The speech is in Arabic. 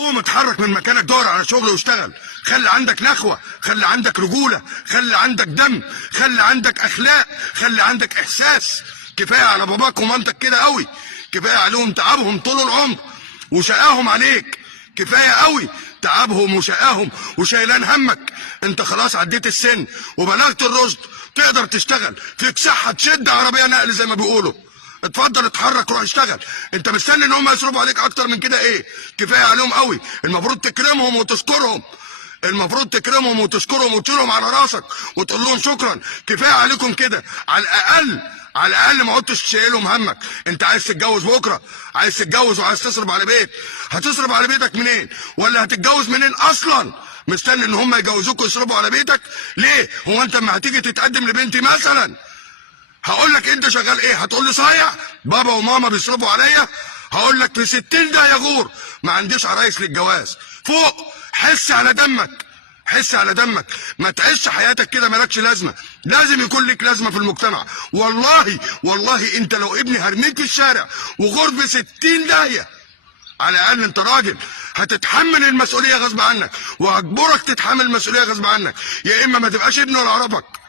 قوم اتحرك من مكانك، دور على شغل واشتغل. خلي عندك نخوة، خلي عندك رجولة، خلي عندك دم، خلي عندك اخلاق، خلي عندك احساس. كفاية على باباك ومامتك كده قوي، كفاية عليهم تعبهم طول العمر وشقاهم عليك، كفاية قوي تعبهم وشقاهم وشايلان همك. انت خلاص عديت السن وبلغت الرشد، تقدر تشتغل، فيك صحة تشد عربية نقل زي ما بيقولوا. اتفضل اتحرك روح اشتغل. انت مستني ان هم يصرفوا عليك اكتر من كده ايه؟ كفايه عليهم قوي. المفروض تكرمهم وتشكرهم، المفروض تكرمهم وتشكرهم وتشيلهم على راسك وتقول لهم شكرا. كفايه عليكم كده. على الاقل على الاقل ما عدتش شايلهم همك. انت عايز تتجوز بكره، عايز تتجوز وعايز تصرف على بيت، هتصرف على بيتك منين؟ ولا هتتجوز منين اصلا؟ مستني ان هم يجوزوك ويصرفوا على بيتك ليه؟ هو انت اما هتيجي تتقدم لبنتي مثلا هقول لك انت شغال ايه؟ هتقول لي صايع بابا وماما بيصرفوا عليا؟ هقول لك في 60 ده يا غور ما عنديش عرايس للجواز. فوق، حس على دمك، حس على دمك. ما تعيش حياتك كده مالكش لازمه، لازم يكون لك لازمه في المجتمع. والله والله انت لو ابني هرميك في الشارع وغور في 60 داهيه، على الاقل انت راجل هتتحمل المسؤوليه غصب عنك، وهجبرك تتحمل المسؤوليه غصب عنك، يا اما ما تبقاش ابني ولا اعرفك.